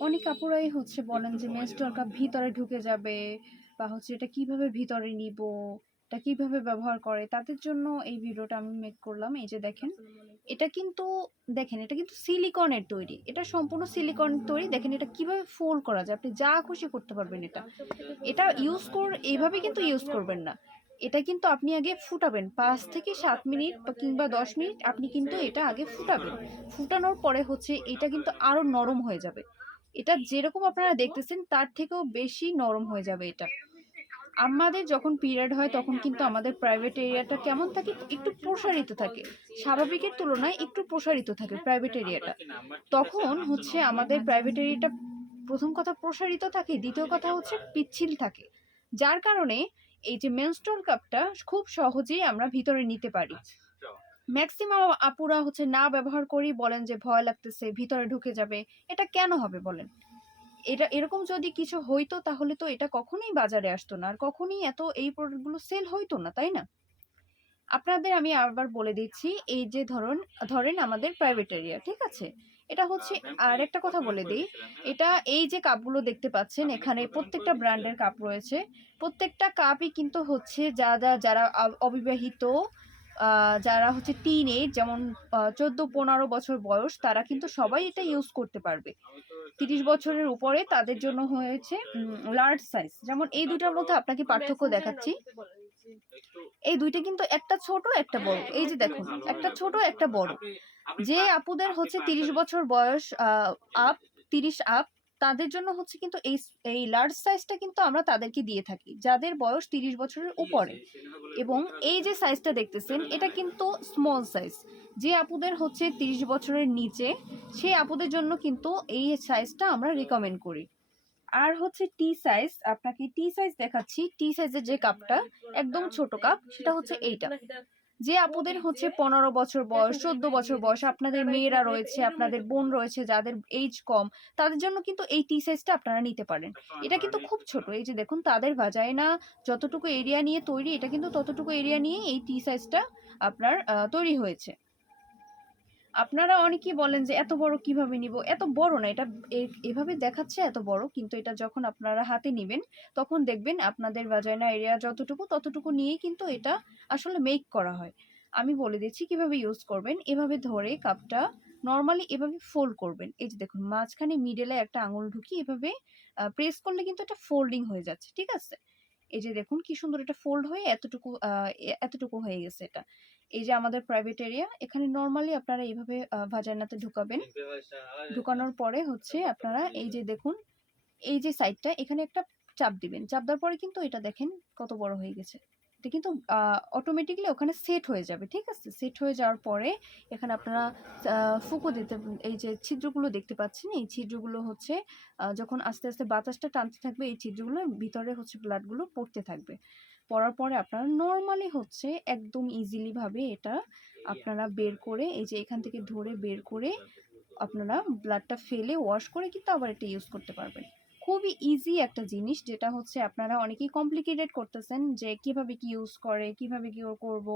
অনেক আপুরাই হচ্ছে বলেন যে মেনস্ট্রুয়াল কাপ ভিতরে ঢুকে যাবে বা হচ্ছে এটা কীভাবে ভিতরে নিব, এটা কীভাবে ব্যবহার করে, তাদের জন্য এই ভিডিওটা আমি মেক করলাম। এই যে দেখেন, এটা কিন্তু, দেখেন, এটা কিন্তু সিলিকনের তৈরি। এটা সম্পূর্ণ সিলিকন তৈরি। দেখেন, এটা কীভাবে ফোল্ড করা যায়? আপনি যা খুশি করতে পারবেন এটা। এটা ইউজ কর, এইভাবে কিন্তু ইউজ করবেন না। এটা কিন্তু আপনি আগে ফুটাবেন। পাঁচ থেকে সাত মিনিট বা কিংবা দশ মিনিট আপনি কিন্তু এটা আগে ফুটাবেন। ফুটানোর পরে হচ্ছে এটা কিন্তু আরও নরম হয়ে যাবে। এটা যেরকম আপনারা দেখতেছেন, তার থেকেও বেশি নরম হয়ে যাবে এটা। আমাদের যখন পিরিয়ড হয়, তখন কিন্তু আমাদের প্রাইভেট এরিয়াটা কেমন থাকে? একটু প্রসারিত থাকে। স্বাভাবিকের তুলনায় একটু প্রসারিত থাকে প্রাইভেট এরিয়াটা তখন হচ্ছে আমাদের প্রাইভেট এরিয়াটা প্রথম কথা প্রসারিত থাকে, দ্বিতীয় কথা হচ্ছে পিচ্ছিল থাকে। যার কারণে এই যে মেনস্ট্রুয়াল কাপটা খুব সহজেই আমরা ভিতরে নিতে পারি। ম্যাক্সিমাম আপুরা হচ্ছে না ব্যবহার করি বলেন যে ভয় লাগতেছে ভিতরে ঢুকে যাবে। এটা কেন হবে বলেন? এটা এরকম যদি কিছু হইতো তাহলে তো এটা কখনোই বাজারে আসতো না। আর কখনোই এত এই প্রোডাক্টগুলো সেল হইতো না তাই না? আপনাদের আমি আবার বলে দিচ্ছি এই যে ধরুন ধরেন আমাদের প্রাইভেট এরিয়া ঠিক আছে? এটা হচ্ছে আর একটা কথা বলে দিই। এটা এই যে কাপগুলো দেখতে পাচ্ছেন এখানে প্রত্যেকটা ব্র্যান্ডের কাপ রয়েছে। প্রত্যেকটা কাপই কিন্তু হচ্ছে যা যা যারা অবিবাহিত যারা হচ্ছে টিন এজ যেমন চোদ্দ পনেরো বছর বয়স, তারা কিন্তু সবাই এটা ইউজ করতে পারবে। তিরিশ বছরের উপরে তাদের জন্য হয়েছে লার্জ সাইজ যেমন এই দুটার মধ্যে আপনাকে পার্থক্য দেখাচ্ছি। এই দুইটা কিন্তু একটা ছোট, একটা বড়। এই যে দেখুন, একটা ছোট, একটা বড়। যে আপুদের হচ্ছে তিরিশ বছর বয়স আপ তিরিশ আপ তাদের জন্য হচ্ছে কিন্তু এই এই লার্জ সাইজটা কিন্তু আমরা তাদেরকে দিয়ে থাকি যাদের বয়স তিরিশ বছরের উপরে। এবং এই যে সাইজটা দেখতেছেন এটা কিন্তু স্মল সাইজ যে আপুদের হচ্ছে তিরিশ বছরের নিচে সেই আপুদের জন্য কিন্তু এই সাইজটা আমরা রিকমেন্ড করি। আর হচ্ছে টি সাইজ আপনাকে টি সাইজ দেখাচ্ছি। টি সাইজের যে কাপটা একদম ছোট কাপ সেটা হচ্ছে এইটা। যে আপুদের হচ্ছে পনেরো বছর বয়স, চোদ্দ বছর বয়স, আপনাদের মেয়েরা রয়েছে, আপনাদের বোন রয়েছে, যাদের এইজ কম, তাদের জন্য কিন্তু এই টি সাইজটা আপনারা নিতে পারেন। এটা কিন্তু খুব ছোট, এই যে দেখুন, তাদের ভাজায়না যতটুকু এরিয়া নিয়ে তৈরি, এটা কিন্তু ততটুকু এরিয়া নিয়ে এই টি সাইজটা আপনার তৈরি হয়েছে। আপনারা অনেকেই বলেন যে, এত বড় কীভাবে নিব? এত বড় না, এটা এভাবে দেখাচ্ছে এত বড়, কিন্তু এটা যখন আপনারা হাতে নেবেন, তখন দেখবেন আপনাদের ভাজাইনা এরিয়া যতটুকু ততটুকু নিয়েই কিন্তু এটা আসলে মেক করা হয়। আমি বলে দিচ্ছি কীভাবে ইউজ করবেন, এভাবে ধরে কাপটা নর্মালি এভাবে ফোল্ড করবেন। এই যে দেখুন, মাঝখানে মিডেলে একটা আঙুল ঢুকিয়ে এভাবে প্রেস করলে কিন্তু এটা ফোল্ডিং হয়ে যাচ্ছে, ঠিক আছে? এই যে দেখুন কি সুন্দর এটা ফোল্ড হয়ে এতটুকু এতটুকু হয়ে গেছে এটা। এই যে আমাদের প্রাইভেট এরিয়া এখানে নর্মালি আপনারা এইভাবে ভাজানাতে ঢুকাবেন। ঢুকানোর পরে হচ্ছে আপনারা এই যে দেখুন এই যে সাইডটা এখানে একটা চাপ দিবেন। চাপ দেওয়ার পরে কিন্তু এটা দেখেন কত বড় হয়ে গেছে। এটা কিন্তু অটোমেটিকলি ওখানে সেট হয়ে যাবে, ঠিক আছে? সেট হয়ে যাওয়ার পরে এখানে আপনারা ফুকো দিতে, এই যে ছিদ্রগুলো দেখতে পাচ্ছেন, এই ছিদ্রগুলো হচ্ছে যখন আস্তে আস্তে বাতাসটা টানতে থাকবে, এই ছিদ্রগুলো ভিতরে হচ্ছে ব্লাডগুলো পড়তে থাকবে। পড়ার পরে আপনারা নর্মালি হচ্ছে একদম ইজিলি ভাবে এটা আপনারা বের করে, এই যে এখান থেকে ধরে বের করে আপনারা ব্লাডটা ফেলে ওয়াশ করে কিন্তু আবার এটা ইউজ করতে পারবেন। খুবই ইজি একটা জিনিস, যেটা হচ্ছে আপনারা অনেকেই কমপ্লিকেটেড করতেছেন যে কীভাবে কি ইউজ করে, কীভাবে কি করব,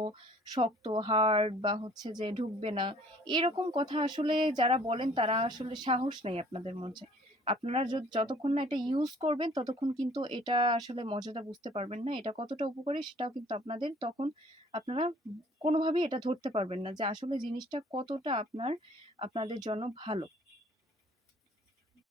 শক্ত হার্ড বা হচ্ছে যে ঢুকবে না। এরকম কথা আসলে যারা বলেন তারা আসলে সাহস নেই আপনাদের মধ্যে। আপনারা যতক্ষণ না এটা ইউজ করবেন ততক্ষণ কিন্তু এটা আসলে মজাটা বুঝতে পারবেন না। এটা কতটা উপকারী সেটাও কিন্তু আপনাদের তখন আপনারা কোনোভাবেই এটা ধরতে পারবেন না যে আসলে জিনিসটা কতটা আপনার, আপনাদের জন্য ভালো।